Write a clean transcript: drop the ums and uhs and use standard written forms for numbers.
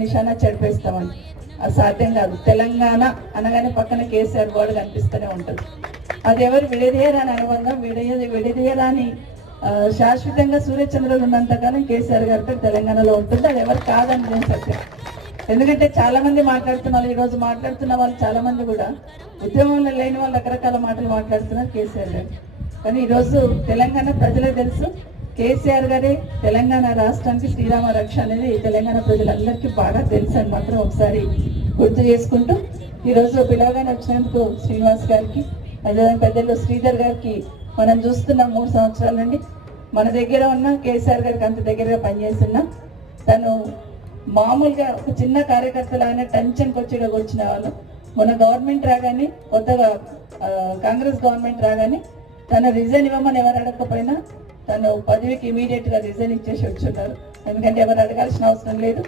నిశానా చెడిపేస్తామని అసాధ్యం కాదు. తెలంగాణ అనగానే పక్కన కేసీఆర్ గోడ కనిపిస్తూనే ఉంటుంది. అది ఎవరు విడదీయరాని అనుబంధం, విడదీయరాని శాశ్వతంగా సూర్యచంద్రులు ఉన్నంతకాలం కేసీఆర్ గారితో తెలంగాణలో ఉంటుంది. అది ఎవరు కాదని నేను సత్యం. ఎందుకంటే చాలా మంది మాట్లాడుతున్నారు, ఈరోజు మాట్లాడుతున్న వాళ్ళు చాలా మంది కూడా ఉద్యమంలో లేని వాళ్ళు రకరకాల మాటలు మాట్లాడుతున్నారు కేసీఆర్ గారు. కానీ ఈరోజు తెలంగాణ ప్రజలకు తెలుసు, కేసీఆర్ గారే తెలంగాణ రాష్ట్రానికి శ్రీరామ రక్ష అనేది తెలంగాణ ప్రజలందరికీ బాగా తెలుసు అని మాత్రం ఒకసారి గుర్తు చేసుకుంటూ, ఈరోజు పిలవగానే వచ్చినందుకు శ్రీనివాస్ గారికి, అదేవిధంగా పెద్దలు శ్రీధర్ గారికి మనం చూస్తున్నాం 3 సంవత్సరాల నుండి మన దగ్గర ఉన్న కేసీఆర్ గారికి అంత దగ్గరగా పనిచేస్తున్నాం. తను మామూలుగా ఒక చిన్న కార్యకర్తలాగానే టెన్షన్కి వచ్చి వచ్చిన వాళ్ళు. మన గవర్నమెంట్ రాగానే, కొత్తగా కాంగ్రెస్ గవర్నమెంట్ రాగానే తను రిజైన్ ఇవ్వమని ఎవరు అడగకపోయినా తను పదవికి ఇమీడియట్గా రిజైన్ ఇచ్చేసి వచ్చున్నారు. ఎందుకంటే ఎవరు అడగాల్సిన అవసరం లేదు.